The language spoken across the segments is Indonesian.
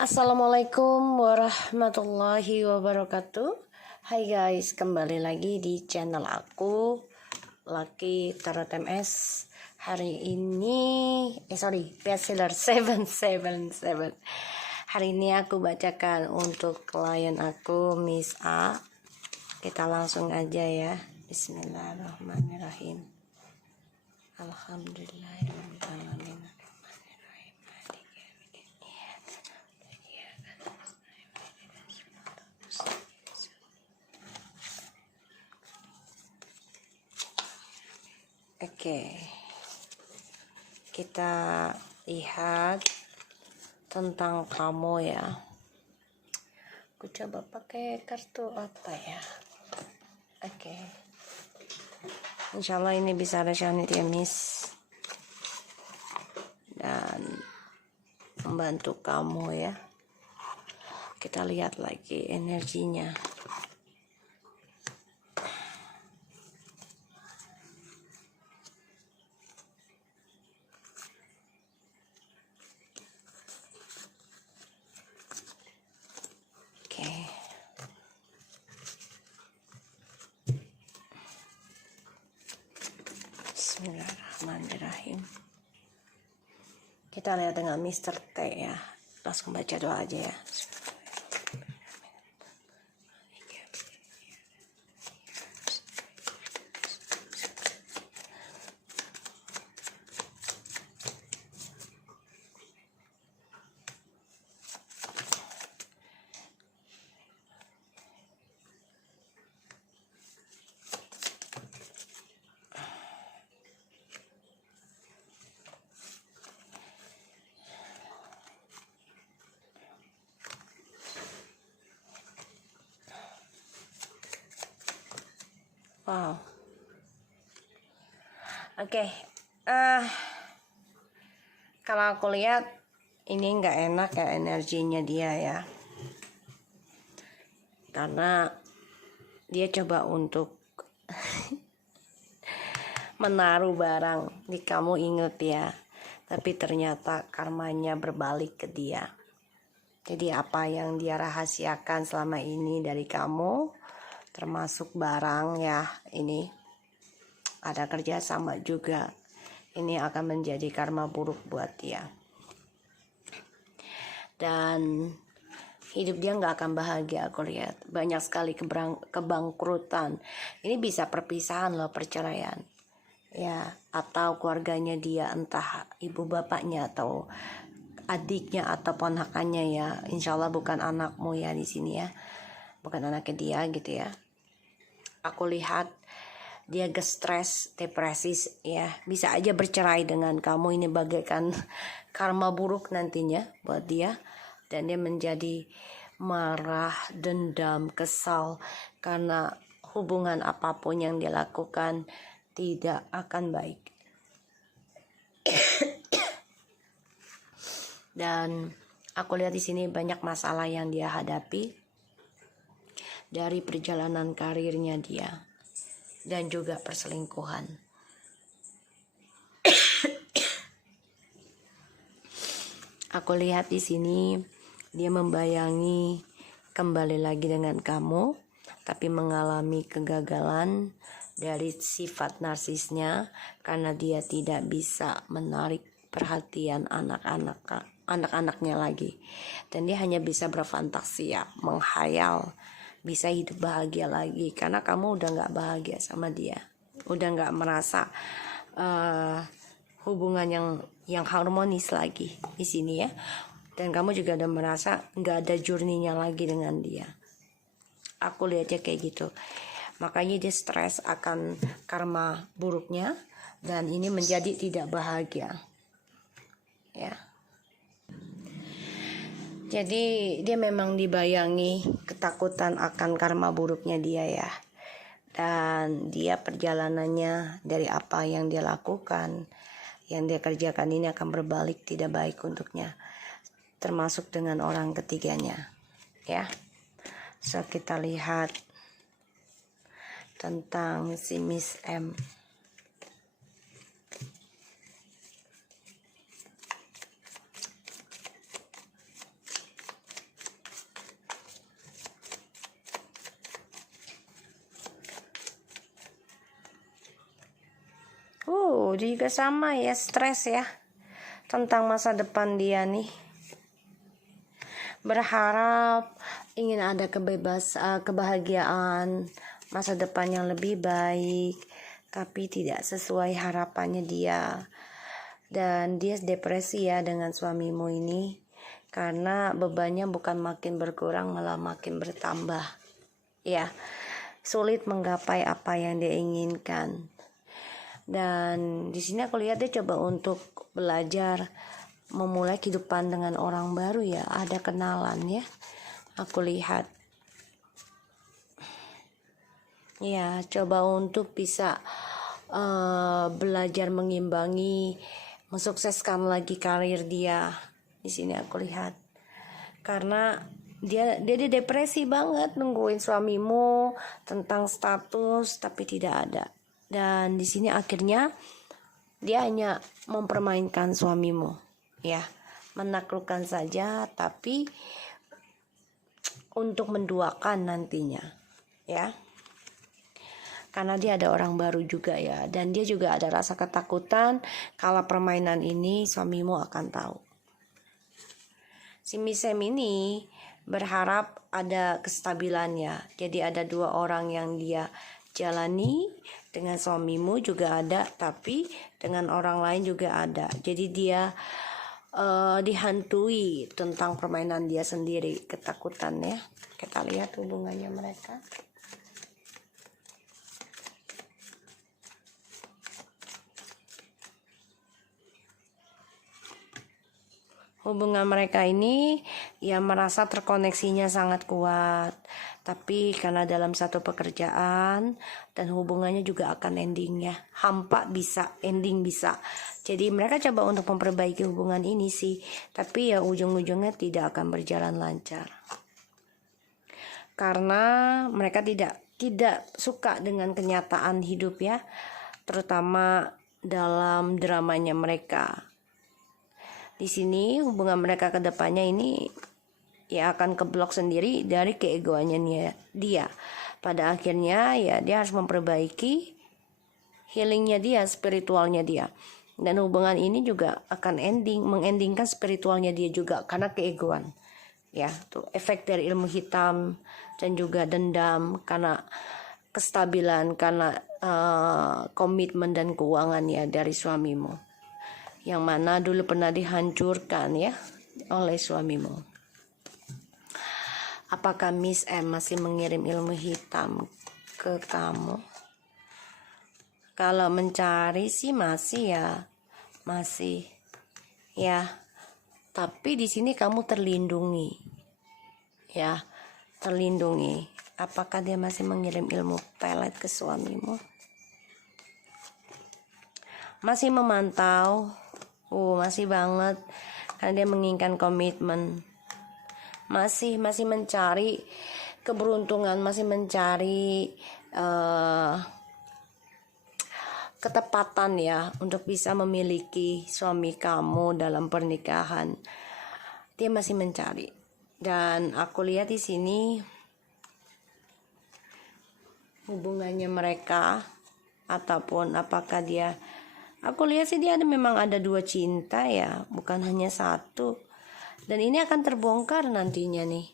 Assalamualaikum warahmatullahi wabarakatuh. Hai guys, kembali lagi di channel aku Lucky Tarot MS. Hari ini bestseller 777. Hari ini aku bacakan untuk klien aku Miss A. Kita langsung aja ya. Bismillahirrahmanirrahim. Alhamdulillahirrahmanirrahim. Oke, kita lihat tentang kamu ya. Aku coba pakai kartu apa ya. Oke, insya Allah ini bisa resonate ya Miss, dan membantu kamu ya. Kita lihat lagi energinya. Bismillahirrahmanirrahim. Kita lihat dengan Mr. T ya. Langsung baca doa aja ya. Wow. Oke. Kalau aku lihat ini nggak enak ya energinya dia ya. Karena dia coba untuk menaruh barang di kamu, inget ya. Tapi ternyata karmanya berbalik ke dia. Jadi apa yang dia rahasiakan selama ini dari kamu, termasuk barang ya, ini ada kerjasama juga. Ini akan menjadi karma buruk buat dia. Dan hidup dia nggak akan bahagia, aku lihat. Banyak sekali kebangkrutan. Ini bisa perpisahan loh, perceraian. Ya, atau keluarganya dia, entah ibu bapaknya atau adiknya atau ponakannya ya. Insya Allah bukan anakmu ya di sini ya. Bukan anaknya dia gitu ya. Aku lihat dia stres, depresi ya. Bisa aja bercerai dengan kamu. Ini bagaikan karma buruk nantinya buat dia. Dan dia menjadi marah, dendam, kesal. Karena hubungan apapun yang dia lakukan tidak akan baik. Dan aku lihat di sini banyak masalah yang dia hadapi dari perjalanan karirnya dia dan juga perselingkuhan. Aku lihat di sini dia membayangi kembali lagi dengan kamu, tapi mengalami kegagalan dari sifat narsisnya karena dia tidak bisa menarik perhatian anak-anaknya lagi. Dan dia hanya bisa berfantasi ya, menghayal bisa hidup bahagia lagi karena kamu udah nggak bahagia sama dia, udah nggak merasa hubungan yang harmonis lagi di sini ya. Dan kamu juga udah merasa nggak ada journey-nya lagi dengan dia. Aku lihatnya kayak gitu. Makanya dia stres akan karma buruknya dan ini menjadi tidak bahagia. Ya. Jadi dia memang dibayangi ketakutan akan karma buruknya dia ya. Dan dia perjalanannya dari apa yang dia lakukan, yang dia kerjakan ini akan berbalik tidak baik untuknya. Termasuk dengan orang ketiganya. Ya. So kita lihat tentang si Miss M. dia juga sama ya, stres ya tentang masa depan dia nih. Berharap ingin ada kebahagiaan, masa depan yang lebih baik, tapi tidak sesuai harapannya dia. Dan dia depresi ya dengan suamimu ini, karena bebannya bukan makin berkurang malah makin bertambah. Ya, sulit menggapai apa yang dia inginkan. Dan di sini aku lihat dia coba untuk belajar memulai kehidupan dengan orang baru ya, ada kenalan ya. Aku lihat. Ya, coba untuk bisa belajar mengimbangi, mensukseskan lagi karir dia. Di sini aku lihat. Karena dia depresi banget nungguin suamimu tentang status tapi tidak ada. Dan di sini akhirnya dia hanya mempermainkan suamimu, ya, menaklukkan saja, tapi untuk menduakan nantinya, ya. Karena dia ada orang baru juga ya, dan dia juga ada rasa ketakutan kalau permainan ini suamimu akan tahu. Si Misem ini berharap ada kestabilannya, jadi ada 2 orang yang dia jalani. Dengan suamimu juga ada, tapi dengan orang lain juga ada. Jadi dia dihantui tentang permainan dia sendiri, ketakutan ya. Kita lihat hubungannya mereka. Hubungan mereka ini ya merasa terkoneksinya sangat kuat, tapi karena dalam satu pekerjaan dan hubungannya juga akan ending ya, hampa bisa, ending bisa. Jadi mereka coba untuk memperbaiki hubungan ini sih, tapi ya ujung-ujungnya tidak akan berjalan lancar. Karena mereka tidak suka dengan kenyataan hidup ya, terutama dalam dramanya mereka. Di sini hubungan mereka ke depannya ini ya akan keblok sendiri dari keegoannya dia. Pada akhirnya ya dia harus memperbaiki healingnya dia, spiritualnya dia. Dan hubungan ini juga akan mengendingkan spiritualnya dia juga karena keegoan. Ya, tuh efek dari ilmu hitam dan juga dendam karena kestabilan, karena komitmen dan keuangan ya dari suamimu. Yang mana dulu pernah dihancurkan ya oleh suamimu. Apakah Miss M masih mengirim ilmu hitam ke kamu? Kalau mencari sih masih ya, masih ya. Tapi di sini kamu terlindungi, ya, terlindungi. Apakah dia masih mengirim ilmu pelet ke suamimu? Masih memantau. Masih banget, karena dia menginginkan komitmen. Masih mencari keberuntungan, masih mencari ketepatan ya untuk bisa memiliki suami kamu dalam pernikahan. Dia masih mencari. Dan aku lihat di sini hubungannya mereka, ataupun apakah dia, aku lihat sih dia memang ada 2 cinta ya, bukan hanya 1. Dan ini akan terbongkar nantinya nih.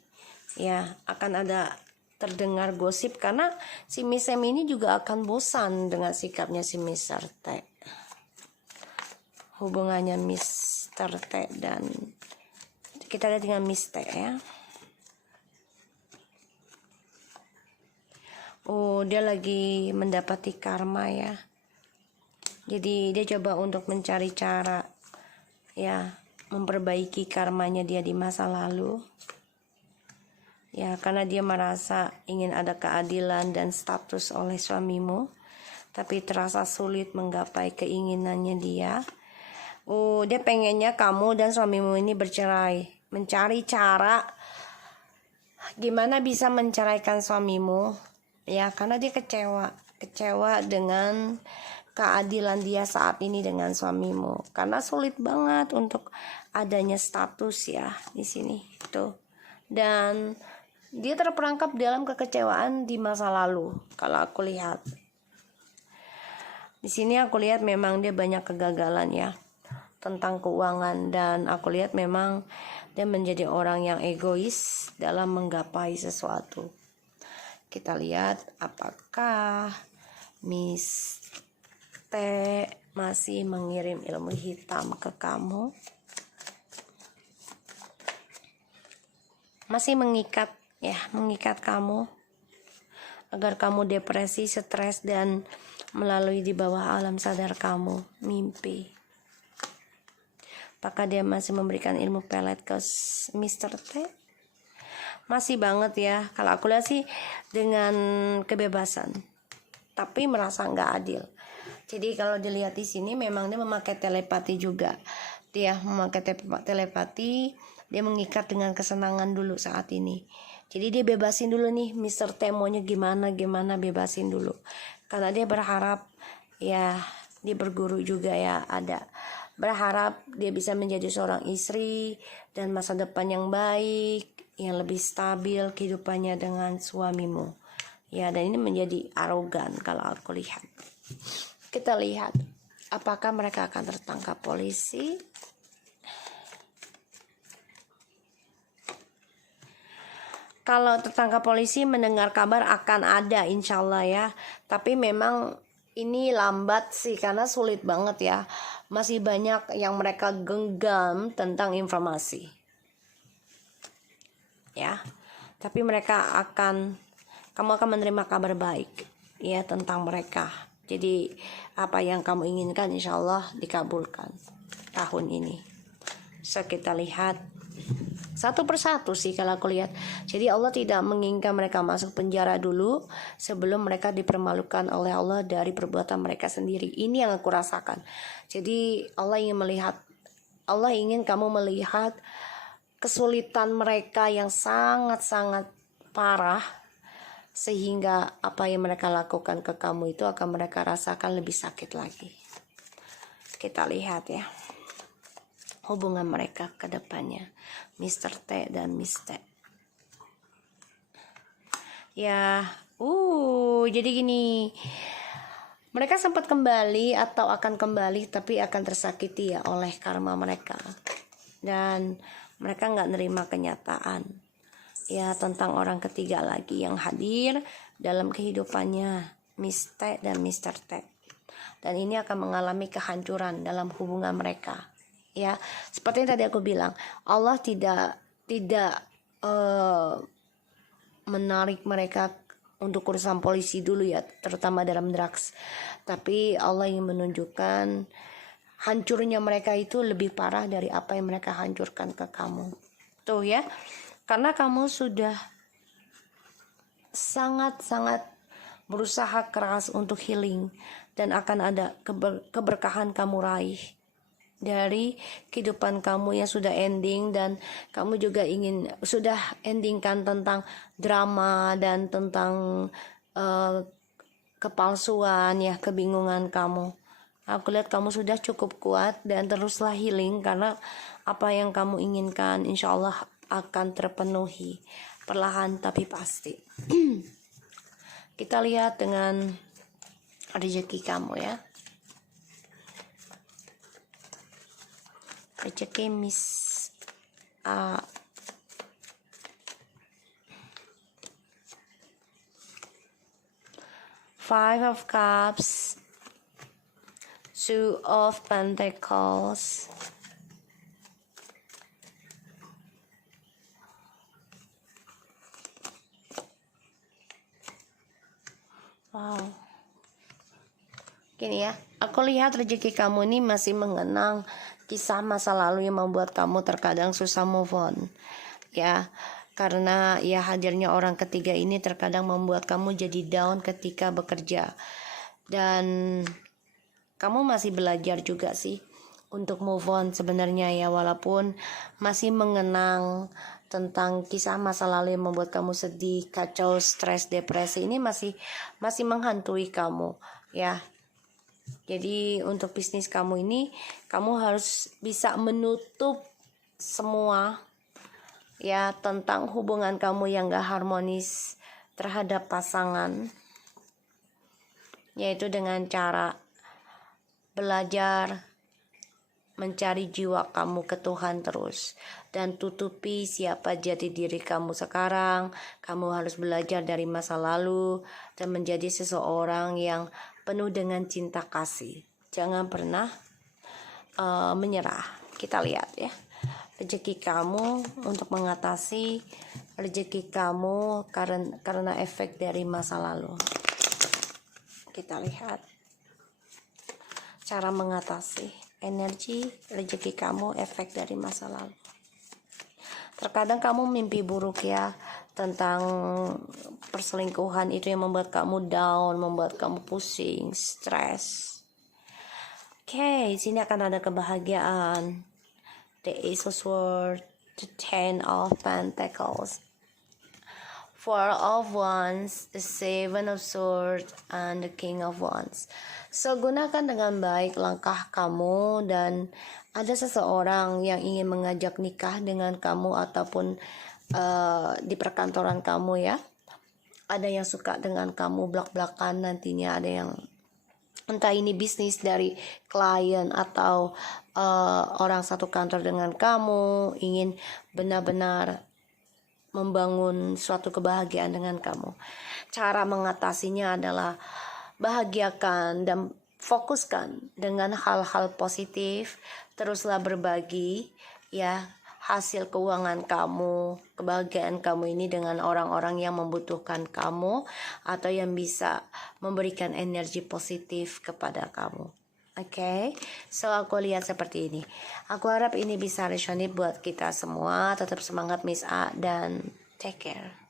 Ya, akan ada terdengar gosip karena si Misem ini juga akan bosan dengan sikapnya si Mr. T. Hubungannya Mr. T dan kita lihat dengan Miss T ya. Dia lagi mendapati karma ya. Jadi dia coba untuk mencari cara ya memperbaiki karmanya dia di masa lalu. Ya, karena dia merasa ingin ada keadilan dan status oleh suamimu, tapi terasa sulit menggapai keinginannya dia. Dia pengennya kamu dan suamimu ini bercerai, mencari cara gimana bisa menceraikan suamimu. Ya, karena dia kecewa dengan keadilan dia saat ini dengan suamimu, karena sulit banget untuk adanya status ya di sini tuh. Dan dia terperangkap dalam kekecewaan di masa lalu kalau aku lihat. Di sini aku lihat memang dia banyak kegagalan ya tentang keuangan, dan aku lihat memang dia menjadi orang yang egois dalam menggapai sesuatu. Kita lihat apakah Miss T masih mengirim ilmu hitam ke kamu, masih mengikat kamu agar kamu depresi, stres, dan melalui di bawah alam sadar kamu mimpi. Apakah dia masih memberikan ilmu pelet ke Mr. T? Masih banget ya. Kalau aku lihat sih dengan kebebasan, tapi merasa nggak adil. Jadi kalau dilihat di sini memang dia memakai telepati juga. Dia memakai telepati, dia mengikat dengan kesenangan dulu saat ini. Jadi dia bebasin dulu nih Mr. T maunya gimana, bebasin dulu. Karena dia berharap ya, dia berguru juga ya, ada berharap dia bisa menjadi seorang istri dan masa depan yang baik, yang lebih stabil kehidupannya dengan suamimu. Ya, dan ini menjadi arogan kalau aku lihat. Kita lihat apakah mereka akan tertangkap polisi. Kalau tertangkap polisi, mendengar kabar akan ada insya Allah ya. Tapi memang ini lambat sih karena sulit banget ya. Masih banyak yang mereka genggam tentang informasi. Ya. Tapi kamu akan menerima kabar baik ya tentang mereka. Jadi apa yang kamu inginkan insya Allah dikabulkan tahun ini. So kita lihat satu persatu sih kalau aku lihat. Jadi Allah tidak menginginkan mereka masuk penjara dulu sebelum mereka dipermalukan oleh Allah dari perbuatan mereka sendiri. Ini yang aku rasakan. Jadi Allah ingin kamu melihat kesulitan mereka yang sangat-sangat parah, sehingga apa yang mereka lakukan ke kamu itu akan mereka rasakan lebih sakit lagi. Kita lihat ya hubungan mereka ke depannya, Mr. T dan Miss T. Ya, jadi gini, mereka sempat kembali atau akan kembali, tapi akan tersakiti ya oleh karma mereka, dan mereka nggak nerima kenyataan ya tentang orang ketiga lagi yang hadir dalam kehidupannya Miss T dan Mr. T, dan ini akan mengalami kehancuran dalam hubungan mereka. Ya, seperti yang tadi aku bilang, Allah tidak menarik mereka untuk urusan polisi dulu ya, terutama dalam drugs. Tapi Allah ingin menunjukkan hancurnya mereka itu lebih parah dari apa yang mereka hancurkan ke kamu. Tuh ya, karena kamu sudah sangat-sangat berusaha keras untuk healing, dan akan ada keberkahan kamu raih dari kehidupan kamu yang sudah ending, dan kamu juga sudah endingkan tentang drama dan tentang kepalsuan ya, kebingungan kamu. Aku lihat kamu sudah cukup kuat, dan teruslah healing karena apa yang kamu inginkan insya Allah akan terpenuhi perlahan tapi pasti. Kita lihat dengan rezeki kamu ya. Rezeki Miss A. Five of Cups, Two of Pentacles, wow. Gini ya, aku lihat rezeki kamu ini masih mengenang kisah masa lalu yang membuat kamu terkadang susah move on. Ya, karena ya hadirnya orang ketiga ini terkadang membuat kamu jadi down ketika bekerja. Dan kamu masih belajar juga sih untuk move on sebenarnya ya, walaupun masih mengenang tentang kisah masa lalu yang membuat kamu sedih, kacau, stres, depresi, ini masih menghantui kamu ya. Jadi untuk bisnis kamu ini, kamu harus bisa menutup semua ya tentang hubungan kamu yang gak harmonis terhadap pasangan, yaitu dengan cara belajar mencari jiwa kamu ke Tuhan terus, dan tutupi siapa jati diri kamu sekarang. Kamu harus belajar dari masa lalu dan menjadi seseorang yang penuh dengan cinta kasih. Jangan pernah menyerah. Kita lihat ya, rezeki kamu untuk mengatasi rezeki kamu karena efek dari masa lalu. Kita lihat cara mengatasi energi rezeki kamu efek dari masa lalu. Terkadang kamu mimpi buruk ya, tentang perselingkuhan, itu yang membuat kamu down, membuat kamu pusing, stres. Oke, sini akan ada kebahagiaan. The Ace of Swords, the Ten of Pentacles, Four of Wands, the Seven of Swords, and the King of Wands. So, gunakan dengan baik langkah kamu, dan ada seseorang yang ingin mengajak nikah dengan kamu ataupun di perkantoran kamu ya. Ada yang suka dengan kamu belak-belakan nantinya, ada yang entah ini bisnis dari klien atau orang satu kantor dengan kamu, ingin benar-benar membangun suatu kebahagiaan dengan kamu. Cara mengatasinya adalah bahagiakan dan fokuskan dengan hal-hal positif. Teruslah berbagi ya hasil keuangan kamu, kebahagiaan kamu ini dengan orang-orang yang membutuhkan kamu atau yang bisa memberikan energi positif kepada kamu. Oke, so aku lihat seperti ini. Aku harap ini bisa resonate buat kita semua. Tetap semangat Miss A dan take care.